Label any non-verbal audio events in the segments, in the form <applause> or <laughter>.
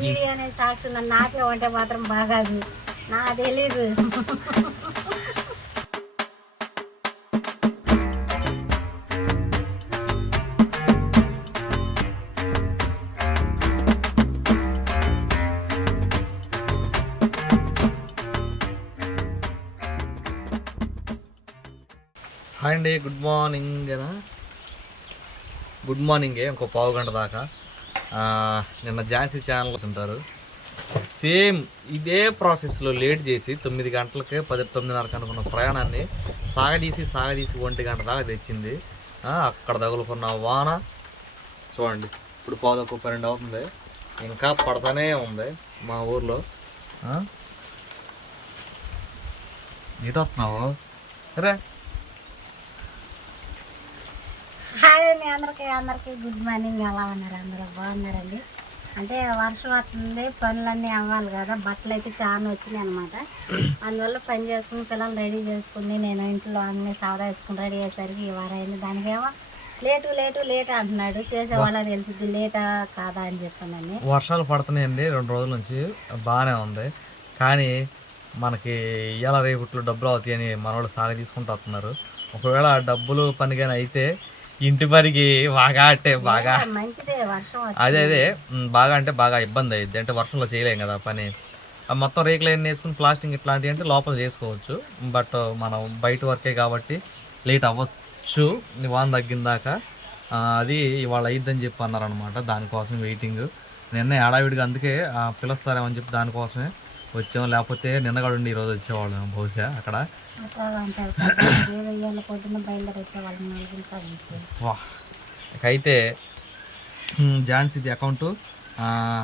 Video అనే సాక్షి నన్ను నాకే ఉంటే మాత్రం బాగాదు నా తెలీదు. హాయ్ అండి గుడ్ మార్నింగ్ గుడ్ మార్నింగే ఇంకో పావు గంట దాకా. నిన్న ఝాన్సీ ఛానల్స్ ఉంటారు. సేమ్ ఇదే ప్రాసెస్లో లేట్ చేసి తొమ్మిది గంటలకే పది తొమ్మిదిన్నరకు అనుకున్న ప్రయాణాన్ని సాగదీసి సాగదీసి ఒంటి గంట దాకా తెచ్చింది. అక్కడ తగులుకున్న వాన. చూడండి ఇప్పుడు పావుదొక్క పన్నెండు అవుతుంది. ఇంకా పడతానే ఉంది మా ఊర్లో. ఏటొస్తున్నావు? రే హాయ్ అండి అందరికీ అందరికీ గుడ్ మార్నింగ్. ఎలా ఉన్నారు అందరూ? బాగున్నారండి? అంటే వర్షం వస్తుంది పనులన్నీ అవ్వాలి కదా బట్టలు అయితే చాలా వచ్చినాయి అనమాట అందువల్ల పని చేసుకుని పిల్లలు రెడీ చేసుకుని నేను ఇంట్లో అన్ని సాదా తెచ్చుకుని రెడీ అయ్యేసరికి ఈ వారం అయింది. దానికేమో లేటు లేటు లేట్ అంటున్నాడు. చేసేవాళ్ళ తెలిసింది లేటా కాదా అని చెప్పానండి. వర్షాలు పడుతున్నాయండి రెండు రోజుల నుంచి. బాగానే ఉంది. కానీ మనకి ఇలా రేపట్లో డబ్బులు అవుతాయని మనోళ్ళు సాగ తీసుకుంటూ వస్తున్నారు. ఒకవేళ డబ్బులు పని కానీ అయితే ఇంటి పనికి బాగా అంటే బాగా మంచిదే వర్షం వచ్చి అదే అదే బాగా అంటే బాగా ఇబ్బంది అయ్యింది అంటే వర్షంలో చేయలేం కదా పని. మొత్తం రేకులు ఎన్ని వేసుకుని ప్లాస్టింగ్ ఇట్లాంటివి అంటే లోపల చేసుకోవచ్చు. బట్ మనం బయట వర్కే కాబట్టి లేట్ అవ్వచ్చు. వాన తగ్గిన దాకా అది ఇవాళ అయ్యిద్దని చెప్పి అన్నారనమాట దానికోసం వెయిటింగ్ నిన్న ఏడావిడిగా అందుకే పిలుస్తారేమని చెప్పి దానికోసమే వచ్చాం. లేకపోతే నిన్నగాడు ఉండి ఈరోజు వచ్చేవాళ్ళం బహుశా అక్కడ. అయితే ఝాన్సీది అకౌంట్.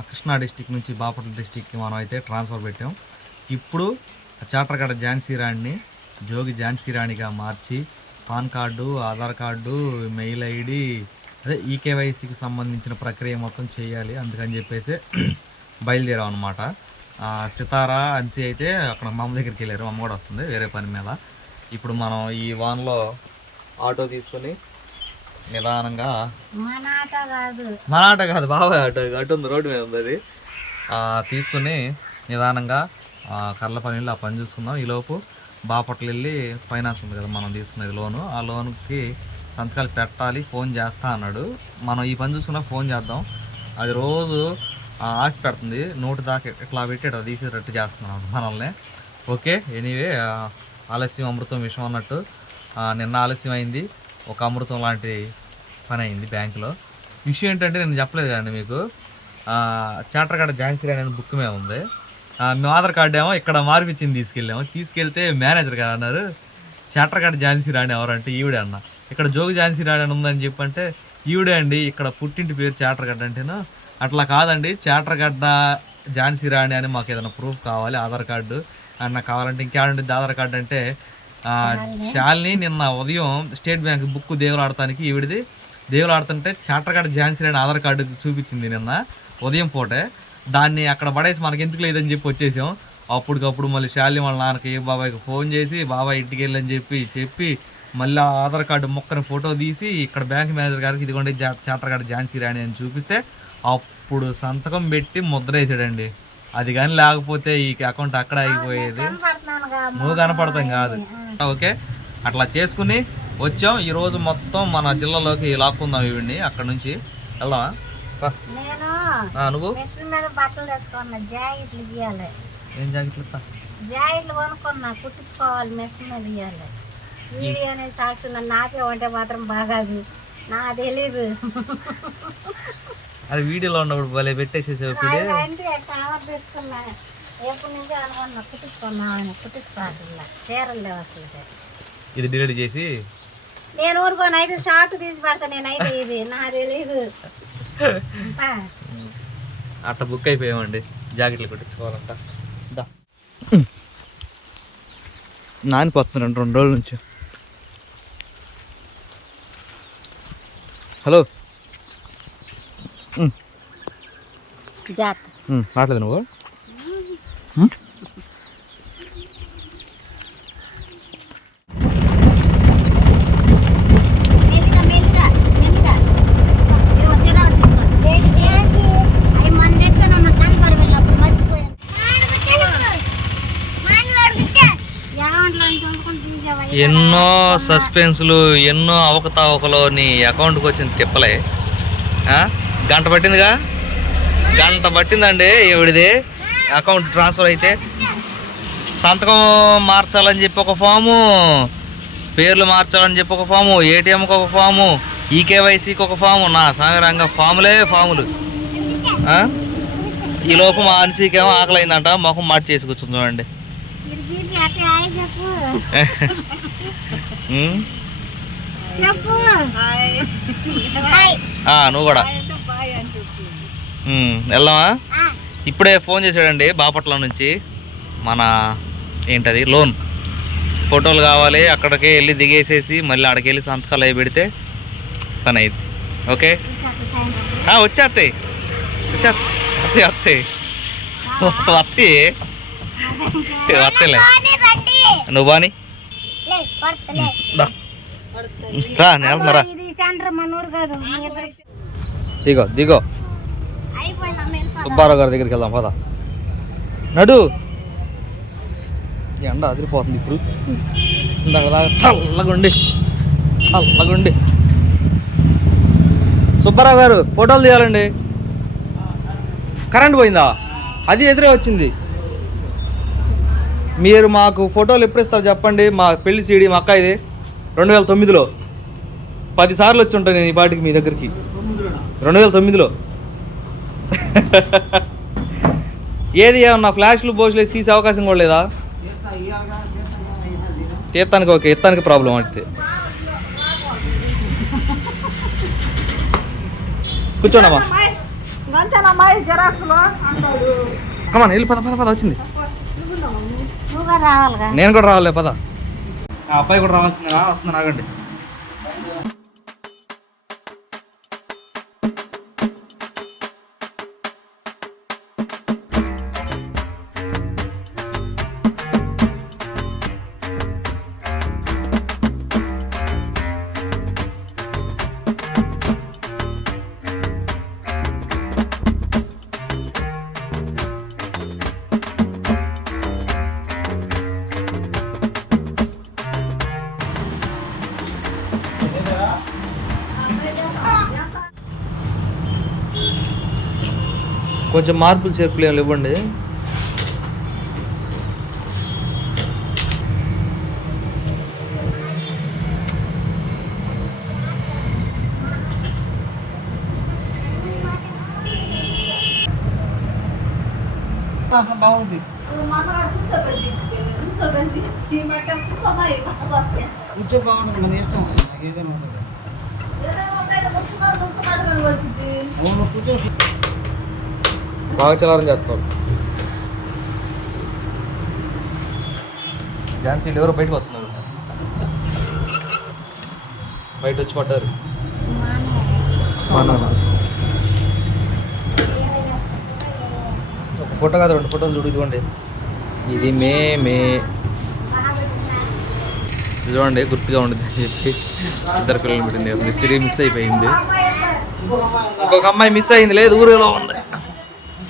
కృష్ణా డిస్టిక్ నుంచి బాపట్ల డిస్టిక్కి మనం అయితే ట్రాన్స్ఫర్ పెట్టాం. ఇప్పుడు చాట్రగడ ఝాన్సీ రాణిని జోగి ఝాన్సీ రాణిగా మార్చి PAN card Aadhaar card mail ID అదే ఈకేవైసీకి సంబంధించిన ప్రక్రియ మొత్తం చేయాలి అందుకని చెప్పేసి బయలుదేరాం అనమాట సితారా అన్సి అయితే అక్కడ మా అమ్మ దగ్గరికి వెళ్ళారు. అమ్మ కూడా వస్తుంది వేరే పని మీద. ఇప్పుడు మనం ఈ వాన్లో ఆటో తీసుకొని నిదానంగా మన ఆట కాదు బాబాయ్ ఆటో అటు ఉంది రోడ్డు మీద ఉంది అది. తీసుకుని నిదానంగా కర్ల పని వెళ్ళి ఆ పని చూసుకుందాం. ఈలోపు బాపట్ల వెళ్ళి ఫైనాన్స్ ఉంది కదా మనం తీసుకునేది లోను. ఆ లోన్కి సంతకాలు పెట్టాలి ఫోన్ చేస్తా అన్నాడు. మనం ఈ పని చూసుకున్నా ఫోన్ చేద్దాం. అది రోజు ఆశ పెడుతుంది. నోటి దాకా ఇట్లా పెట్టి ఇట్లా తీసేటట్టు చేస్తున్నాం మనల్ని. ఓకే ఎనీవే ఆలస్యం అమృతం విషయం అన్నట్టు. నిన్న ఆలస్యం అయింది. ఒక అమృతం లాంటి పని అయింది బ్యాంకులో. విషయం ఏంటంటే నేను చెప్పలేదు కదండి మీకు. చాటర్గడ కార్డ్ ఝాన్సీ అనే బుక్ మీద ఉంది. మేము ఆధార్ కార్డు ఏమో ఇక్కడ మార్పిచ్చింది తీసుకెళ్ళాము. తీసుకెళ్తే మేనేజర్ గారు అన్నారు చాటర్గడ కార్డ్ ఝాన్సీ రాణి ఎవరంటే ఈవిడే అన్న. ఇక్కడ జోగి ఝాన్సీ రాణి అని ఉందని చెప్పంటే ఈవిడే అండి ఇక్కడ పుట్టింటి పేరు చాటర్ గడ్డ అంటేను అట్లా కాదండి. చార్టర్ గడ్డ ఝాన్సీ రాణి అని మాకు ఏదైనా ప్రూఫ్ కావాలి ఆధార్ కార్డు. అండ్ నాకు కావాలంటే ఇంకేమంటే ఆధార్ కార్డు అంటే శాలిని నిన్న ఉదయం స్టేట్ బ్యాంక్ బుక్ దేవులాడటానికి ఈవిడిది. దేవులాడుతుంటే charter card Jhansi Rani Aadhaar card చూపించింది నిన్న ఉదయం పూటే. దాన్ని అక్కడ పడేసి మనకి ఎందుకు లేదని చెప్పి వచ్చేసాం. అప్పటికప్పుడు మళ్ళీ శాలిని వాళ్ళ నాన్నకి బాబాయ్కి ఫోన్ చేసి బాబాయ్ ఇంటికి వెళ్ళని చెప్పి చెప్పి మళ్ళీ ఆధార్ కార్డు మొక్కని ఫోటో తీసి ఇక్కడ బ్యాంక్ మేనేజర్ గారికి ఇదిగోండి కార్డు ఝాన్సీ రాణి అని చూపిస్తే అప్పుడు సంతకం పెట్టి ముద్ర వేసాడండి. అది కానీ లేకపోతే ఈ అకౌంట్ అక్కడ అయిపోయేది కనపడుతున్నానుగా నువ్వు కనపడతాం కాదు. ఓకే? అట్లా చేసుకుని వచ్చాం. ఈ రోజు మొత్తం మన జిల్లాలోకి లాక్కుందాం ఇవన్నీ అక్కడ నుంచి. వెళ్దామా? నువ్వు? ఏం జాకెట్లు ఇస్తా? జాకెట్లు కొనుక్కున్నా. కుట్టించుకోవాలి. మిషన్ మీద గీయాలి వీడియో అనే సాక్షి నాకే ఉంటే మాత్రం బాగాదు. నా తెలీదు. అది వీడియోలో ఉన్నప్పుడు భలే పెట్టేసేసావు పిడి. అంటే కవర్ తెచ్చుకున్నా ఎప్పటి నుంచి అనుకున్నా కుట్టించుకున్నా అని కుట్టించుకోవాలి చీరలు లేవు అసలు ఇది డిలీట్ చేసి? నేను ఊరుకోను అయితే షార్ట్ తీసి పెడతా నేనైతే ఇది నా తెలీదు పా. అట్లా బుక్ అయిపోయామండి. జాకెట్లు కుట్టించుకోవాలంట. నానిపోతున్నాను రెండు రోజుల నుంచి. హలో. రావట్లేదు నువ్వు. ఎన్నో సస్పెన్స్లు ఎన్నో అవకతవకలు నీ అకౌంట్కి వచ్చింది తిప్పలే. గంట పట్టిందిగా? గంట పట్టిందండి ఈవిడిది. అకౌంట్ ట్రాన్స్ఫర్ అయితే. సంతకం మార్చాలని చెప్పి ఒక ఫాము పేర్లు మార్చాలని చెప్పి ఒక ఫాము ఏటీఎంకి ఒక ఫాము ఈకేవైసీకి ఒక ఫాము నా సాగరంగా ఫాములే ఫాములు? ఈ లోపు మా అన్సీకేమో ఆకలైందంట మొహం మాట చేసి కూర్చుంది చూడండి. నువ్వు కూడా. వెళ్దామా? ఇప్పుడే ఫోన్ చేశాడండి బాపట్ల నుంచి. మన ఏంటది? లోన్. ఫోటోలు కావాలి అక్కడికి వెళ్ళి దిగేసేసి మళ్ళీ అక్కడికి వెళ్ళి సంతకాలు అవి పెడితే పని అయింది ఓకే? ఆ, వచ్చేస్తాయి వచ్చే వస్తాయి వస్తాయి వస్తాయి వస్తాయిలే నువ్వు బాని దా. రా నేను దిగో దిగో. సుబ్బారావు గారి దగ్గరికి వెళ్దాం పద. నడు. ఎండ అదిరిపోతుంది ఇప్పుడు. ఇందాక దాకా చల్లగుండి చల్లగుండి సుబ్బారావు గారు ఫోటోలు తీయాలండి. కరెంట్ పోయిందా? అది ఎదురే వచ్చింది. మీరు మాకు ఫోటోలు ఎప్పుడు ఇస్తారు చెప్పండి. మా పెళ్ళి సీడీ మా అక్క ఇది రెండు వేల తొమ్మిదిలో. పదిసార్లు వచ్చి ఉంటాను నేను ఈ పాటికి మీ దగ్గరికి. రెండు వేల తొమ్మిదిలో. <laughs> ఏది ఏమన్నా ఫ్లాష్లు బోష్లు వేసి తీసే అవకాశం కూడా లేదా? తీర్థానికి ఓకే ఎత్తానికి ప్రాబ్లం అంటే కూర్చోండమ్మా. కమాన్ వెళ్ళి పద పద పద వచ్చింది. నేను కూడా రావాలి పద. ఆ అబ్బాయి కూడా రావాల్సింది వస్తుంది ఆగండి. కొంచెం మార్పులు చేర్పులు ఏమైనా ఇవ్వండి బాగుంది. కూర్చో బాగుంటుంది. మన ఇష్టం ఏదైనా ఉంటుంది. అవును కూర్చో. బాగా చలారం చేస్తున్నారు ఝాన్సీలు ఎవరో బయటకు వస్తున్నారు. బయట వచ్చి పడ్డారు. ఒక ఫోటో కాదు రెండు ఫోటోలు చూడు ఇదిగోండి. ఇది మే మే. చూడండి గుర్తుగా ఉండదు అని చెప్పి ఇద్దరు పిల్లలు పెట్టింది సిరి మిస్ అయిపోయింది. ఇంకొక అమ్మాయి మిస్ అయింది లేదు ఊరిలో ఉంది?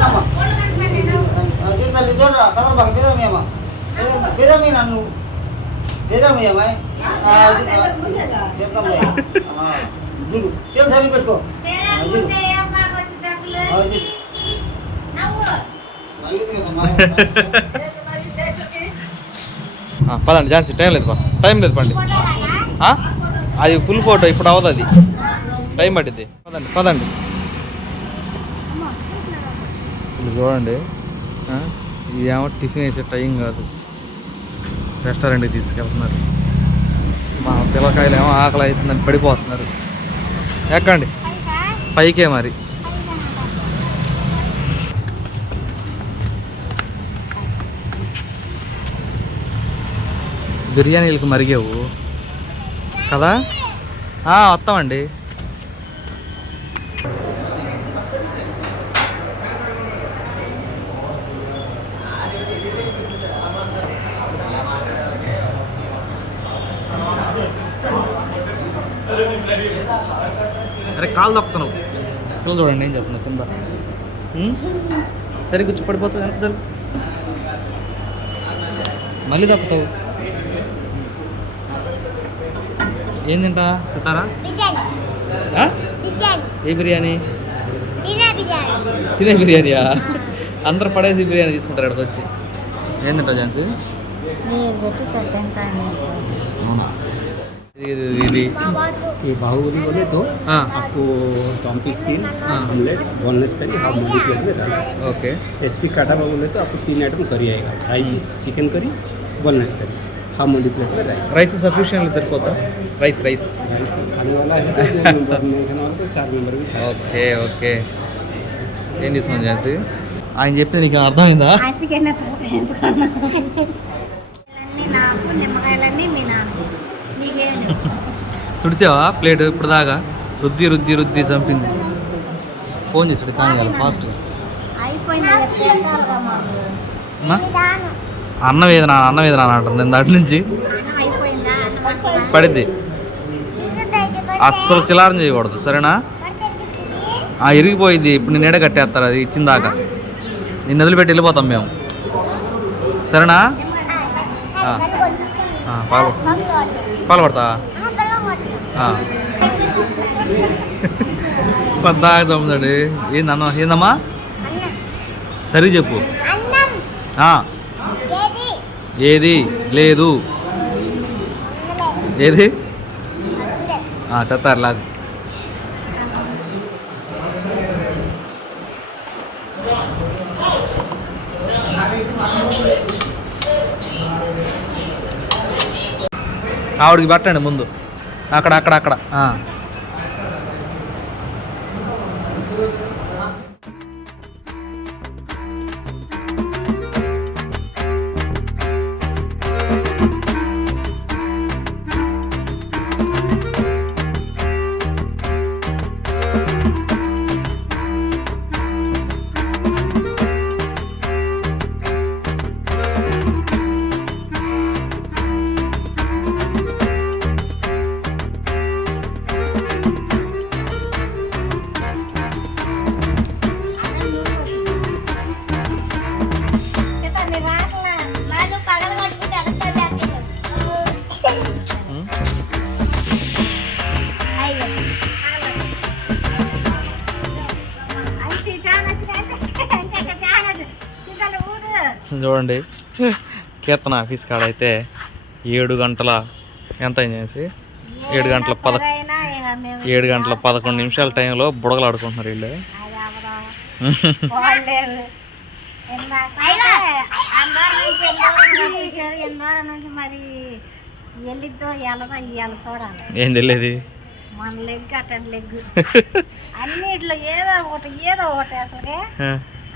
బాగా సరి పెట్టుకో పదండి ఝాన్సీ టైం లేదు టైం లేదు పండి. ఆ? అది ఫుల్ ఫోటో ఇప్పుడు అవ్వదు అది. టైం పట్టింది పదండి పదండి. ఇప్పుడు చూడండి ఆ? ఇదేమో టిఫిన్ వేసే టైం కాదు. రెస్టారెంట్కి తీసుకెళ్తున్నారు. మా పిల్లకాయలు ఏమో ఆకలి అవుతుందని పడిపోతున్నారు. ఎక్కండి. పైకే మరి. బిర్యానీలకు మరిగావు. కదా? వస్తామండి. అరే కాలు తప్పుతున్నావు. పిల్లలు చూడండి ఏం చెప్తున్నా కింద? సరే కూర్చో పడిపోతావు వెనక జరుగు. మళ్ళీ తప్పుతావు. ఏం తింటా? సితారా? ఏ బిర్యానీ? తినే బిర్యానీ. తినే బిర్యానీయా? అందరు పడేసి బిర్యానీ తీసుకుంటారు ఇక్కడికి వచ్చి. ఏం పెట్టి తింటాను అవునా? ఇది ఇది ये बाहुबली बोले तो ఆ, आपको टॉम पीस तीन हाँ। ऑमलेट बोनलेस करी हाफ मूली प्लेट में राइस ఓకే एस पी काटा हुआ बोले तो आपको तीन आइटम करी आएगा rice chicken curry boneless curry half मूली प्लेट में rice rice sufficient సరిపోతా rice rice rice खाने वाला है तो दो मेंबर नहीं खाने वाला तो चार मेंबर भी खा सकते ఓకే ఓకే ఏం తీసుకున్నాను ఝాన్సీ ఆయన చెప్పింది నీకు అర్థమైందా అందుకనే ప్రోత్సహించుకున్నాను అన్నీ నాకు నిమ్మకాయలన్నీ మీ నాన్న నీకేం తుడిసావా ప్లేట్ ఇప్పుడు దాకా రుద్ది రుద్ది రుద్ది చంపింది. ఫోన్ చేసాడు కానీ ఫాస్ట్గా. అన్నం నాన్న అన్నం నాన్న అంటుంది దాటి నుంచి? పడిద్ది. అస్సలు చిలారం చేయకూడదు సరేనా? ఆ ఇరిగిపోయింది. ఇప్పుడు నేను ఎడ కట్టేస్తారు అది ఇచ్చిన దాకా నిన్ను వదిలిపెట్టి వెళ్ళిపోతాం మేము. సరేనా? పాలు. పాలు పడతా పద్దాక చంపుతాడు ఏంది ఏందమ్మా? సరి చెప్పు. ఏది? లేదు. ఏది? తెత్తారు లాగు. ఆవిడకి పెట్టండి ముందు. అక్కడ అక్కడ అక్కడ. చూడండి కీర్తన ఆఫీస్ కాడ అయితే ఏడు గంటల ఎంత చేసి ఏడు గంటల పద అయినా ఇక మేము ఏడు గంటల పదకొండు నిమిషాల టైంలో బుడగలు ఆడుకుంటున్నారు వీళ్ళు ఏం తెలియదు మన లెగ్ అటెండ్ లెగ్. <laughs> అన్నిట్లో ఏదో ఒకటి ఏదో ఒకటి అసలుకే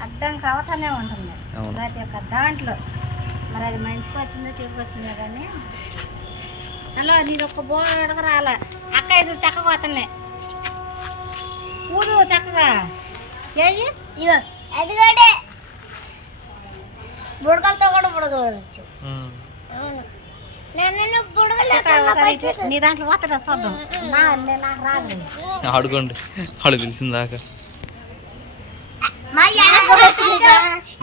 అడ్డం కావటానే ఉంటుంది. ప్రతి ఒక్క దాంట్లో. మరి అది మంచిగా వచ్చిందో చెడుకు వచ్చిందో కానీ హలో నీది ఒక్క బోడకు రాలే. అక్క ఇది చక్కగా వస్తున్నాయి ఊదు చక్కగా. ఏయి? ఇగో. ఎందుకంటే బుడకలతో కూడా ఇటు- నీ దాంట్లో పోతాడా చూద్దాం నా నాకు రాదు. ఆడుకోండి. ఆడు పిలిచిన దాకా. మా ఎడంగా పెట్టి.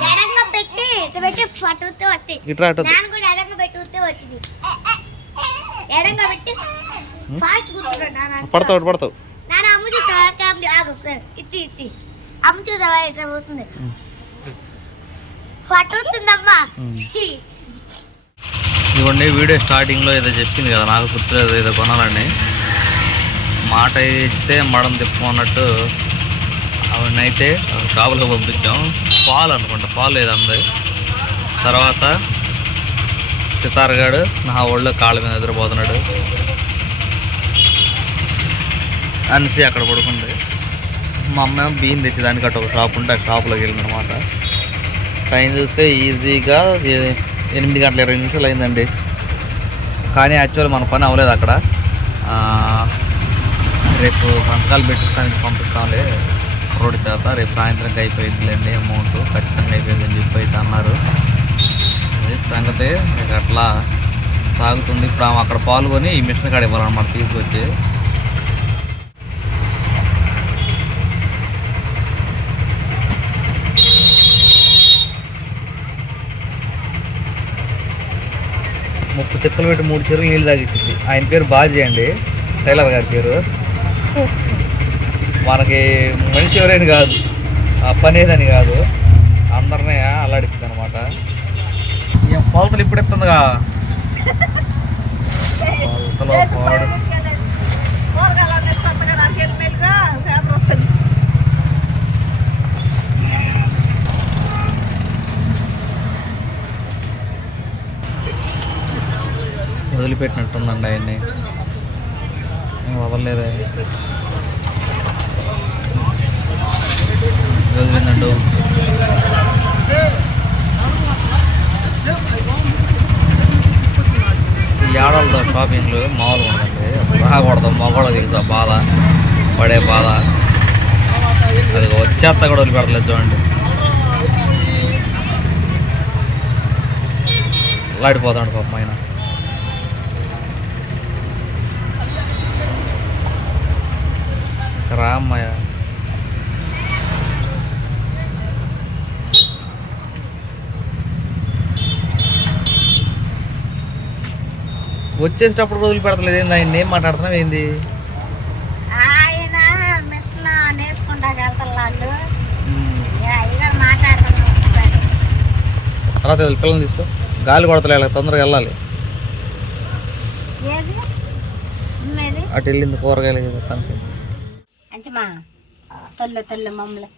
ఎడంగా పెట్టి. ఇటు పెట్టి పట్టుతూ వచ్చి ఇట్రా అటు. నాన్న కూడా ఎడంగా పెట్టుతూ వచ్చింది. ఎడంగా పెట్టి. ఫాస్ట్ నాన్న పడతావు పడతావు. నాన్న అమ్ము చూసావా? క్యాబ్ ఆగు సార్. ఇత్తి ఇత్తి. అమ్మ చూసావా? ఇట్లా పోతుంది. పట్టుతుందమ్మా. ఇవ్వండి వీడియో స్టార్టింగ్లో ఏదో చెప్పింది కదా నాకు గుర్తులేదు ఏదో కొనాలని. మాట ఇస్తే మడం తిప్పుకున్నట్టు అవన్నైతే కాపులకు పంపించాం. పాలు అనుకుంటా. పాలు ఏదో ఉంది. తర్వాత సితారగాడు నా ఒళ్ళో కాళ్ళ మీద నిద్రపోతున్నాడు. అనిసి అక్కడ పడుకుంది. మా అమ్మ ఏమో బియ్యం తెచ్చేదానికి అటు ఒక షాప్ ఉంటే ఆ షాప్లోకి వెళ్ళిందనమాట. టైం చూస్తే ఈజీగా ఎనిమిది గంటల ఇరవై నిమిషాలు అయిందండి. కానీ యాక్చువల్ మన పని అవ్వలేదు అక్కడ. రేపు సంతకాలు పెట్టిస్తానికి పంపిస్తాంలే. రోడ్డు చేత రేపు సాయంత్రం అయిపోయిందిలేండి అమౌంట్. ఖచ్చితంగా అయిపోయిందని చెప్పి అయితే అన్నారు. అది సంగతి ఇక అట్లా సాగుతుంది. ఇప్పుడు ఆమె అక్కడ పాల్గొని ఈ మిషన్ కాడ ఇవ్వాలన్నమాట తీసుకొచ్చి. ముప్పు తిప్పలు పెట్టి మూడు చెరువులు నీళ్ళు తాగిచ్చింది. ఆయన పేరు బాజీ అండి. టైలర్ గారి పేరు. మనకి మనిషి ఎవరైనా కాదు. ఆ పనేదని కాదు. అందరినీ అల్లాడిస్తుంది అనమాట కొలతలు ఇప్పుడు ఇస్తుందిగా కొలతలో పాడు. వదిలిపెట్టినట్టుందండి ఆయన్ని. వదలలేదా వదలలేదే. వదిలిందండు ఈ ఆడలతో షాపింగ్లు మామూలుగా ఉండండి రాకూడదు. మగవాడ తెలుసు ఆ బాధ పడే బాధ. అది వచ్చేస్తా కూడా వదిలిపెడలేదు చూడండి. లాడిపోతాడు పాపం ఆయన రా అమ్మాయ వచ్చేటప్పుడు రోజులు పెడతలేదు. ఏంది ఆయన ఏం మాట్లాడుతున్నావు? ఏంది? ఆయన మిషన్ ఒకసారి. తర్వాత పిల్లల్ని తీసుకో. గాలి కొడతలే తొందరగా వెళ్ళాలి. అటు వెళ్ళింది కూరగాయలు తనకి. అంచమా? తొల్లు తొల్లు మమ్మల్ని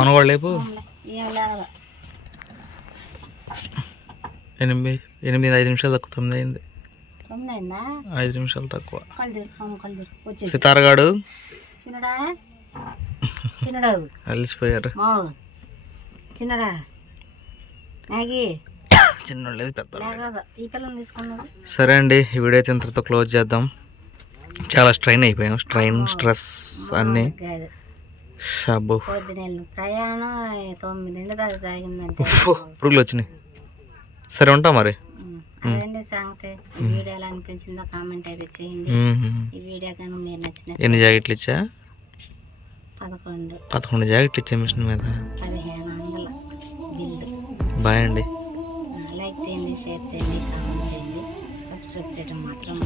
అనుకోడు లేపు. మమ్మల్ని ఏం లేదు ఎనిమిది ఎనిమిది ఐదు నిమిషాలు తక్కువ తొమ్మిది అయింది. ఐదు నిమిషాలు తక్కువ. సితారగాడు అలిసిపోయారు. చిన్నడా? మ్యాగీ? చిన్న లేదు పెద్ద సరే అండి ఈ వీడియో అయితే క్లోజ్ చేద్దాం. చాలా స్ట్రైన్ అయిపోయాం. స్ట్రైన్ స్ట్రెస్ అన్నీ. షాబు ప్రయాణం తొమ్మిదింటి దాకా సాగిందంటే. పురుగులు వచ్చినాయి. సరే ఉంటా మరి. ఉమ్, అదండి సంగతి. ఈ వీడియో ఎలా అనిపించిందో కామెంట్ అయితే చేయండి. మ్మ్. ఈ వీడియో కానీ మీరు నచ్చిన ఎన్ని జాకెట్లు ఇచ్చా? పదకొండు. పదకొండు జాకెట్లు ఇచ్చా మిషన్ మీద? పదిహేను వందల బిల్లు. బాయ్ అండి. లైక్ చేయండి షేర్ చేయండి కామెంట్ చేయండి. సబ్స్క్రైబ్ చేయడం మాత్రం.